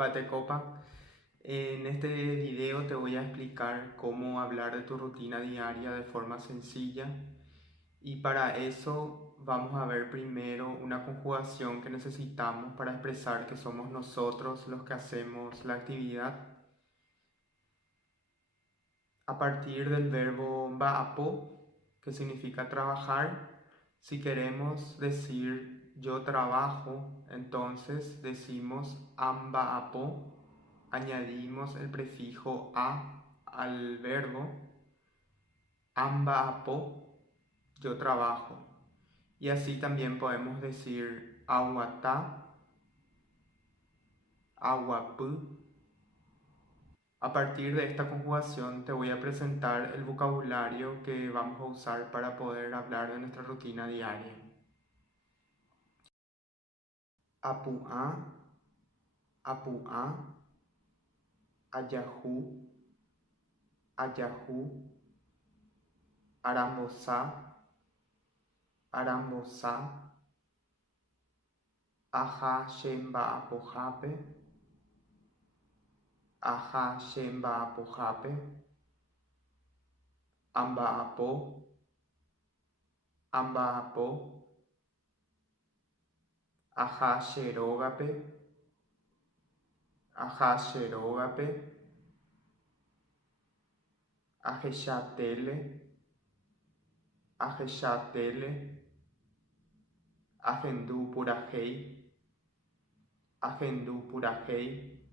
Batecopa. En este video te voy a explicar cómo hablar de tu rutina diaria de forma sencilla y para eso vamos a ver primero una conjugación que necesitamos para expresar que somos nosotros los que hacemos la actividad. A partir del verbo baapo, que significa trabajar, si queremos decir yo trabajo, entonces decimos ambaapo, añadimos el prefijo a al verbo, ambaapo, yo trabajo. Y así también podemos decir aguatá, aguapú. A partir de esta conjugación te voy a presentar el vocabulario que vamos a usar para poder hablar de nuestra rutina diaria. Apuá, apuá, ayajú, ayajú, arambosá, arambosá, ajá shemba apojape, ajá shemba apojape, amba apo, amba apo, ajá sherogape, ajá sherogape, ajeshatele, ajeshatele, ajendu purajei, ajendu purajei,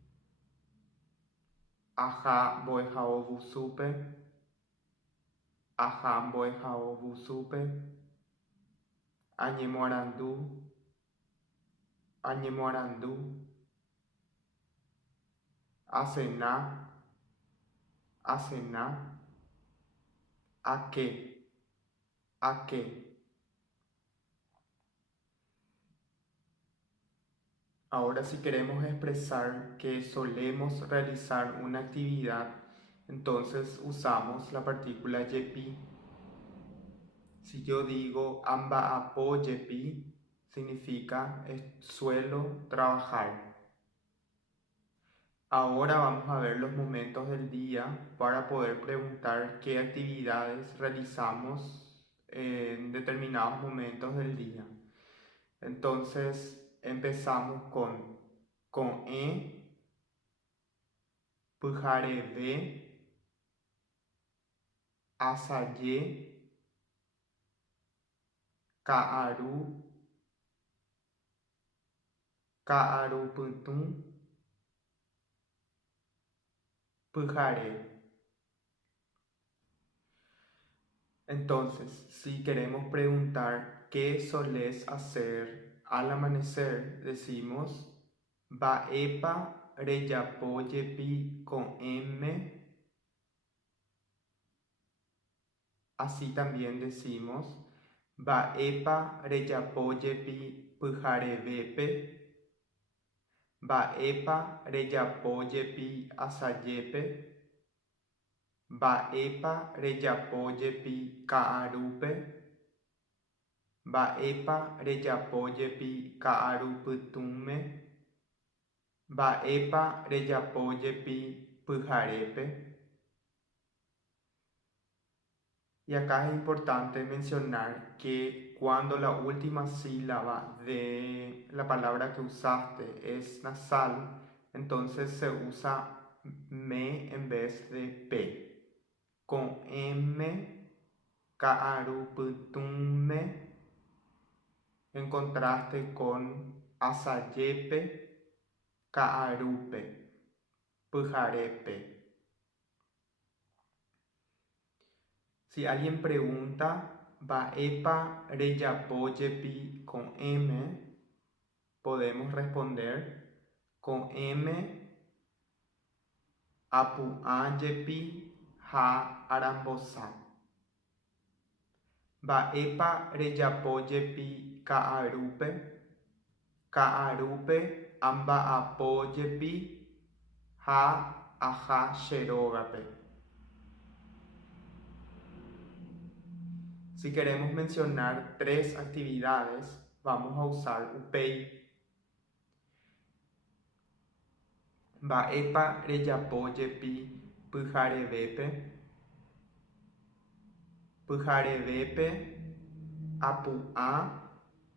aja boejao busupe, aja boejao busupe, añemoarandu, añemoarandu, acena, acena, a qué, a qué. Ahora si queremos expresar que solemos realizar una actividad, entonces usamos la partícula yepi. Si yo digo amba apo yepi, significa suelo trabajar. Ahora vamos a ver los momentos del día para poder preguntar qué actividades realizamos en determinados momentos del día. Entonces empezamos con pujareve, asaye, kaaru, kaaru puntun, pujare. Entonces, si queremos preguntar qué solés hacer al amanecer, decimos baepa reyapoyepi con M. Así también decimos baepa reyapoyepi pujarevepe, baepa reyapoyepi asayepe, baepa reyapoyepi kaarupe, baepa reyapoyepi kaaruputume, baepa reyapoyepi pujarepe. Y acá es importante mencionar que cuando la última sílaba de la palabra que usaste es nasal, entonces se usa me en vez de p. Con M, kaaruputume, en contraste con asayepe, kaarupe, pujarepe. Si alguien pregunta, baepa reyapoyepi con M, podemos responder con M, apuayepi ha arambosá. Baepa reyapoyepi kaarupe, kaarupe amba apoyepi ha aja sherogape. Si queremos mencionar 3 actividades, vamos a usar upei. Mba'épa rejapójepi pyharevépe apu'ã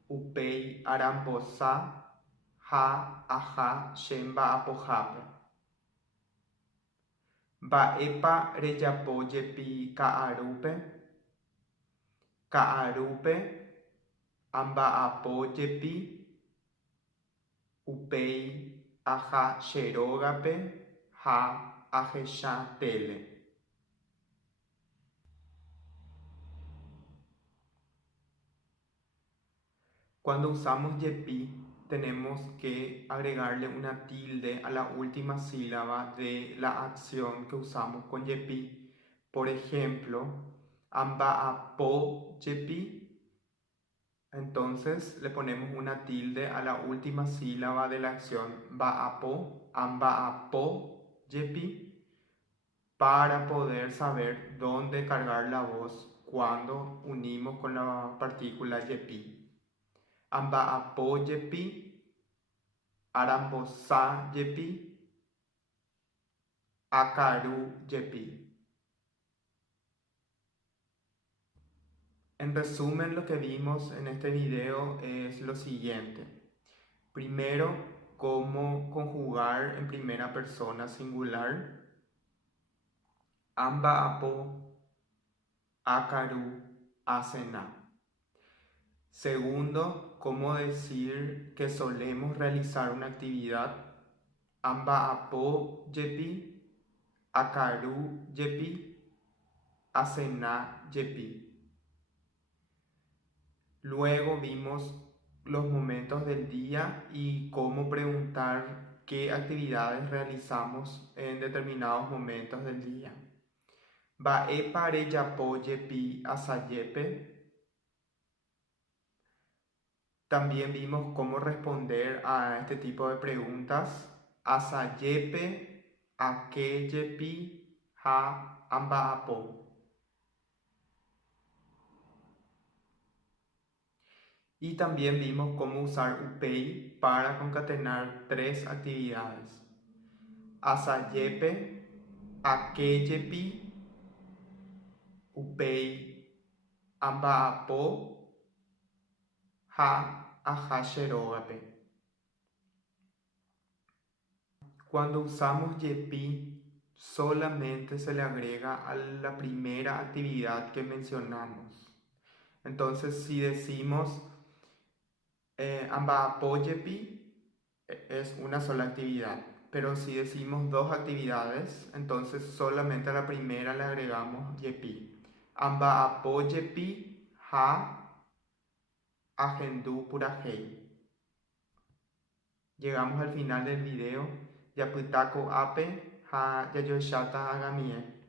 upéi arambosã ha aha che mba'apohápe. Mba'épa rejapójepi ka'arúpe amba'apójepi upéi aha che rógape ha ahecha tele. Cuando usamos yepi, tenemos que agregarle una tilde a la última sílaba de la acción que usamos con yepi. Por ejemplo, amba'apó yepi. Entonces le ponemos una tilde a la última sílaba de la acción ba'apó, amba'apó yepi, para poder saber dónde cargar la voz cuando unimos con la partícula yepi. Amba'apó yepi, arambosá yepi, akarú yepi. En resumen, lo que vimos en este video es lo siguiente. Primero, cómo conjugar en primera persona singular. Amba'apó, akarú, asená. Segundo, cómo decir que solemos realizar una actividad. Amba'apó yepi, akarú yepi, asená yepi. Luego vimos los momentos del día y cómo preguntar qué actividades realizamos en determinados momentos del día. Mba'épa rejapó yepi asajepe. También vimos cómo responder a este tipo de preguntas. Asajepe, ake yepi, ha amba'apó. Y también vimos cómo usar upéi para concatenar tres actividades. Asajepe, ake yepi, upéi amba'apó, ha aha che rógape. Cuando usamos yepi, solamente se le agrega a la primera actividad que mencionamos. Entonces, si decimos amba'apó yepi, es una sola actividad. Pero si decimos dos actividades, entonces solamente a la primera le agregamos yepi. Amba'apó yepi, ha ahendú purahei. Llegamos al final del video. Yapytáko ápe ha jajoecháta agamie.